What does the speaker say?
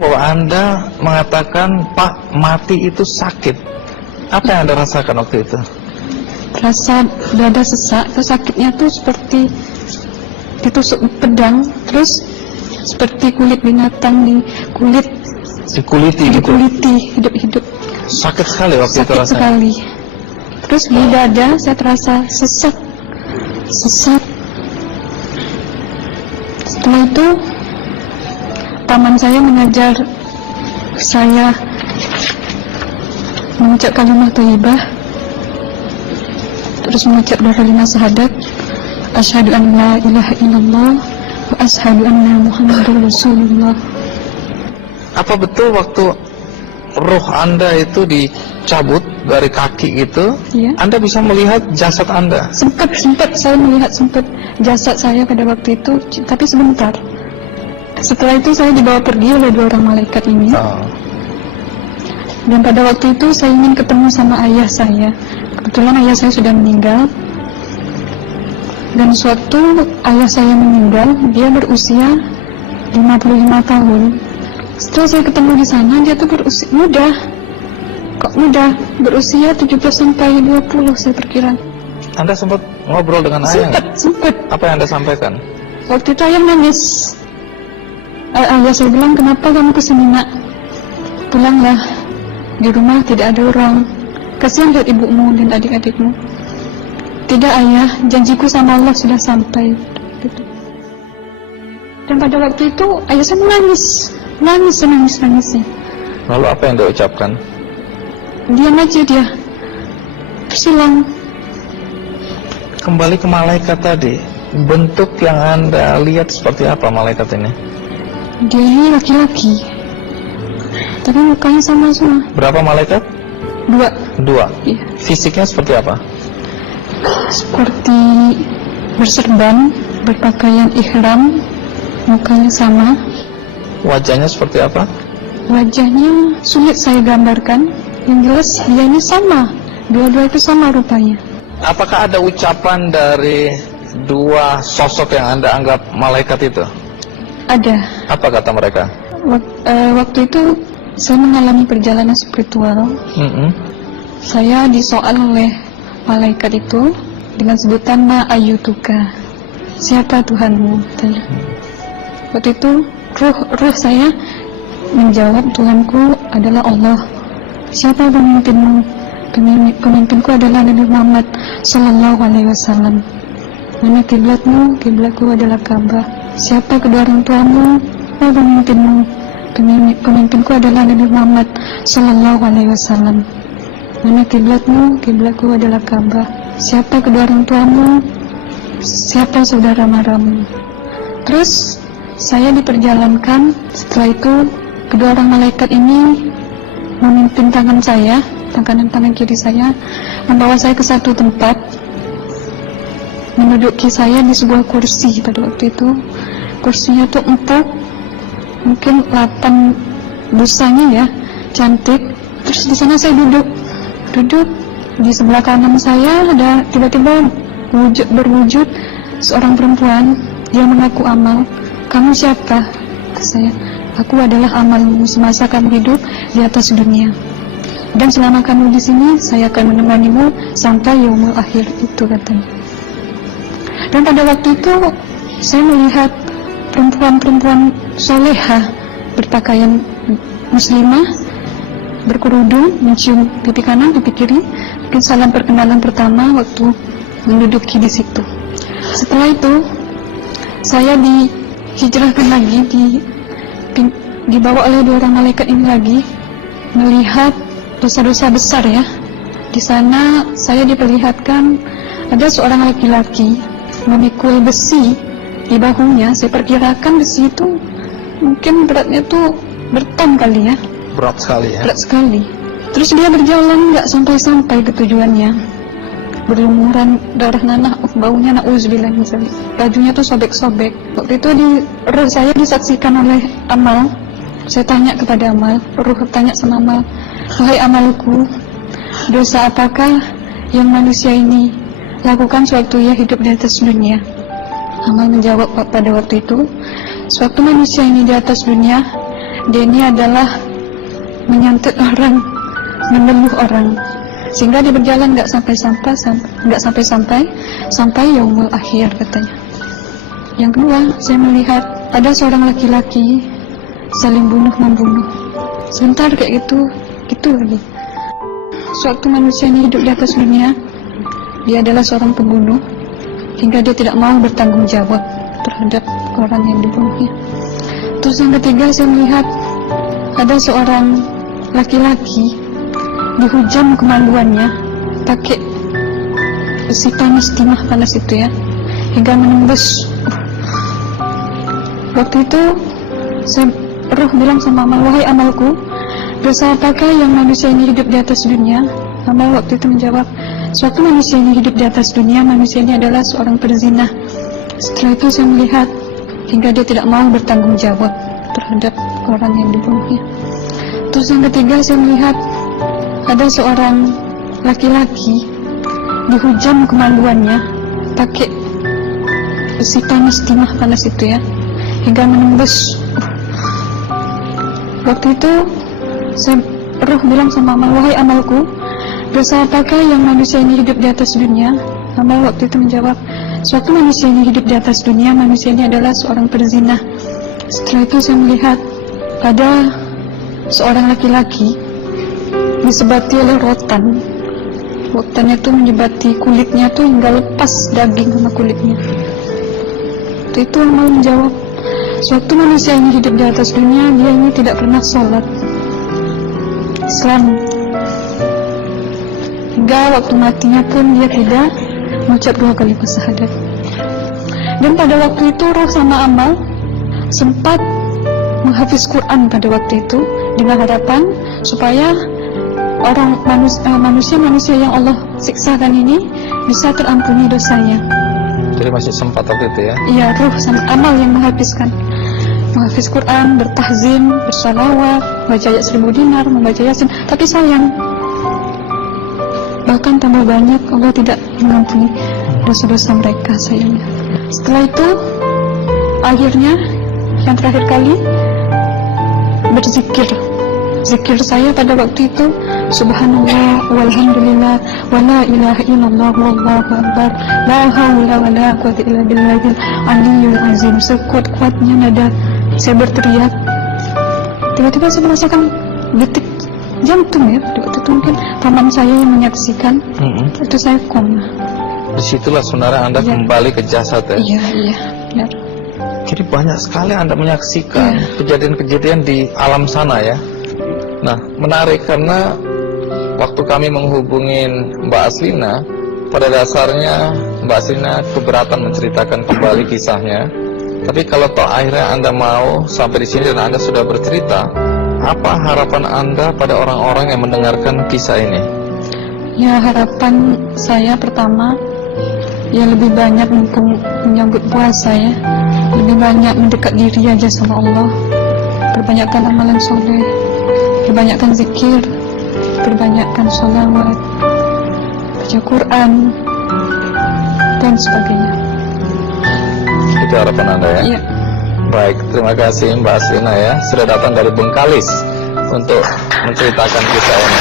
Bahwa Anda mengatakan Pak mati itu sakit. Apa yang Anda rasakan waktu itu? Rasa dada sesak, itu sakitnya tuh seperti ditusuk pedang, terus seperti kulit binatang Dikuliti gitu? dikuliti hidup-hidup. Sakit sekali waktu itu Sakit rasanya? sekali. Terus di dada saya terasa sesak. Setelah itu paman saya mengajar saya mengucap kalimat thayyibah, terus mengucap doa 5 syahadat, asyhadu an la ilaha illallah wa asyhadu anna muhammadar rasulullah. Apa betul waktu ruh Anda itu dicabut dari kaki gitu, Iya. Anda bisa melihat jasad Anda? Sempat saya melihat jasad saya pada waktu itu, tapi sebentar. Setelah itu saya dibawa pergi oleh 2 orang malaikat ini. Oh. Dan pada waktu itu saya ingin ketemu sama ayah saya. Kebetulan ayah saya sudah meninggal. Dan suatu ayah saya meninggal, dia berusia 55 tahun. Setelah saya ketemu di sana, dia tuh berusia muda. Kok muda? Berusia 17 sampai 20 saya perkira. Anda sempat ngobrol dengan ayah? Sempat. Apa yang Anda sampaikan? Waktu itu ayah nangis. Ayah saya bilang, kenapa kamu kesini nak? Pulanglah, di rumah tidak ada orang. Kasihan lihat ibumu dan adik-adikmu. Tidak ayah, janjiku sama Allah sudah sampai. Dan pada waktu itu ayah saya menangis. Lalu apa yang dia ucapkan? Diam aja dia, tersilang. Kembali ke malaikat tadi, bentuk yang Anda lihat seperti apa malaikat ini? Dia ini laki-laki, tapi mukanya sama semua. Berapa malaikat? 2. 2. Iya. Fisiknya seperti apa? Seperti berserban, berpakaian ihram, mukanya sama. Wajahnya seperti apa? Wajahnya sulit saya gambarkan. Yang jelas dia ini sama, dua-dua itu sama rupanya. Apakah ada ucapan dari 2 sosok yang Anda anggap malaikat itu? Ada. Apa kata mereka? Waktu itu saya mengalami perjalanan spiritual. Saya disoal oleh malaikat itu dengan sebutan Ma ayyutuka, siapa Tuhanmu? Tanya. Waktu itu ruh saya menjawab, Tuhanku adalah Allah. Siapa pemimpinmu? Pemimpinku adalah Nabi Muhammad Sallallahu Alaihi Wasallam. Mana kiblatmu? Kiblatku adalah Ka'bah. Siapa kedua orang tuamu? Siapa pemimpinmu? Pemimpinku adalah Nabi Muhammad Sallallahu Alaihi Wasallam. Mana kiblatmu? Kiblatku adalah Ka'bah. Siapa kedua orang tuamu? Siapa saudara maramu? Terus saya diperjalankan. Setelah itu kedua orang malaikat ini memimpin tangan saya, tangan kiri saya, membawa saya ke satu tempat, menduduki saya di sebuah kursi. Pada waktu itu kursinya tuh empuk, mungkin 8 busanya ya, cantik. Terus di sana saya duduk di sebelah kanan saya ada tiba-tiba berwujud seorang perempuan. Dia mengaku Amal. Kamu siapa? Kata saya. Aku adalah amalmu semasa kamu hidup di atas dunia. Dan selama kamu di sini, saya akan menemanimu sampai yaumul akhir, itu katanya. Dan pada waktu itu saya melihat perempuan-perempuan solehah berpakaian muslimah, berkerudung, mencium pipi kanan, pipi kiri. Mungkin salam perkenalan pertama waktu menduduki di situ. Setelah itu saya dihijrahkan lagi, dibawa oleh 2 orang malaikat ini lagi, melihat dosa-dosa besar ya. Di sana saya diperlihatkan ada seorang laki-laki memikul besi di bahunya. Saya perkirakan besi itu mungkin beratnya tuh berton kali ya. Berat sekali ya? Berat sekali. Terus dia berjalan nggak sampai ke tujuannya, berlumuran darah nanah, baunya na'udzubillah misalnya. Bajunya tuh sobek-sobek. Waktu itu ruh saya disaksikan oleh Amal. Saya tanya kepada Amal, ruh tanya sama Amal, wahai amalku, dosa apakah yang manusia ini lakukan sewaktu ia hidup di atas dunia? Amal menjawab pada waktu itu, sewaktu manusia ini di atas dunia, dia ini adalah menyantet orang, menemuh orang, sehingga dia berjalan nggak sampai yaumul akhir katanya. Yang kedua, saya melihat ada seorang laki-laki saling bunuh-membunuh. Sebentar kayak gitu lagi. Sewaktu manusia ini hidup di atas dunia, dia adalah seorang pembunuh, hingga dia tidak mau bertanggung jawab terhadap orang yang dibunuhnya. Terus yang ketiga, saya melihat ada seorang laki-laki dihujam kemaluannya pakai besi panas, timah panas itu ya, hingga menembus. Waktu itu roh bilang sama amal, wahai amalku, dosa apakah yang manusia ini hidup di atas dunia? Amal waktu itu menjawab, suatu manusia ini hidup di atas dunia, manusia ini adalah seorang perzina. Setelah itu saya melihat hingga dia tidak mau bertanggung jawab terhadap orang yang dibunuhnya. Terus yang ketiga, saya melihat ada seorang laki-laki dihujam kemaluannya pakai besi panas, timah panas itu ya, hingga menembus. Waktu itu roh bilang sama amal, wahai amalku, dosa apakah yang manusia ini hidup di atas dunia? Amal waktu itu menjawab, suatu manusia ini hidup di atas dunia, manusia ini adalah seorang perzina. Setelah itu saya melihat ada seorang laki-laki disebati oleh rotan. Rotannya itu menyebati kulitnya tuh hingga lepas daging sama kulitnya. Itu amal menjawab, suatu manusia ini hidup di atas dunia, dia ini tidak pernah sholat Islam, hingga waktu matinya pun dia tidak mengucap 2 kalimat syahadat. Dan pada waktu itu roh sama amal sempat menghafiz Quran pada waktu itu dengan harapan supaya manusia yang Allah siksakan ini bisa terampuni dosanya. Jadi masih sempat waktu itu ya? Iya, roh sama amal yang menghafiz Quran, bertahzim, bersalawat, baca ayat 1000 dinar, membaca yasin. Tapi sayang, bahkan tambah banyak Allah tidak mengampuni dosa-dosa mereka sayangnya. Setelah itu, akhirnya yang terakhir kali berzikir. Zikir saya pada waktu itu, subhanallah, walhamdulillah, wala ilaha illallah, wallahu akbar, la haula wala quwwata illa billahil aliyyil azim. Sekuat-kuatnya nada saya berteriak. Tiba-tiba saya merasakan detik jantung ya. Waktu itu mungkin paman saya yang menyaksikan. Itu saya koma. Disitulah sebenarnya Anda kembali ke jasad ya? Iya, benar. Jadi banyak sekali Anda menyaksikan kejadian-kejadian di alam sana ya. Nah, menarik karena waktu kami menghubungin Mbak Aslina, pada dasarnya Mbak Aslina keberatan menceritakan kembali kisahnya. Tapi kalau toh akhirnya Anda mau sampai di sini dan Anda sudah bercerita, apa harapan Anda pada orang-orang yang mendengarkan kisah ini? Ya, harapan saya pertama, ya lebih banyak menyambut puasa ya, lebih banyak mendekat diri aja sama Allah, perbanyakkan amalan soleh, perbanyakkan zikir, perbanyakkan sholawat, baca Quran, dan sebagainya. Itu harapan Anda ya? Iya. Baik, terima kasih Mbak Aslina ya, sudah datang dari Bengkalis untuk menceritakan kisah ini.